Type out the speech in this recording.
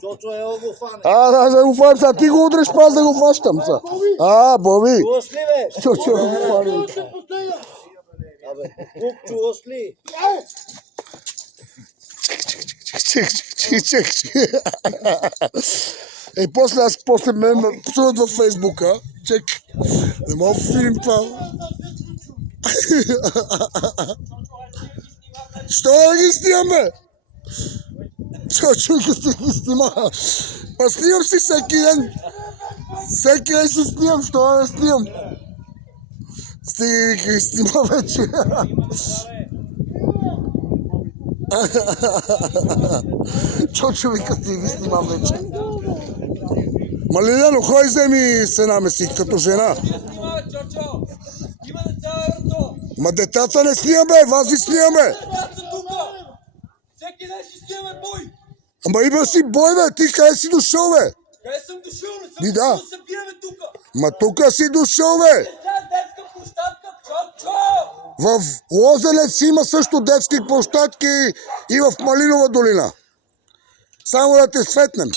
Чочо е го фане. Да го фанем сега. Ти го удреш, аз да го фащам сега. Боби. Чуваш ли, бе? Чочо го фанем. Абе, Кук, чуваш ли? Чек. После мен ме псуват във Фейсбука. Чек. Не мога да филм това. Що да ги снимаме? Чочо ги снима. Па снимам си всеки ден. Всеки ден си снимам. Що да снимам? Стига ги снима вече. Чочо вика, стига ги снимам вече. Лиляно, хой вземи се намеси като жена. Ма децата не снимаме, вас ви снимаме. Всеки ден ще снимаме бой. Ама има си бой, бе, ти къде си дошъл, бе? Къде съм дошъл? И да. се биеме тук. Ма тука си дошъл, бе. Детска площадка, Чочо! В Лозенец има също детски площадки и в Малинова долина. Само да те светнем.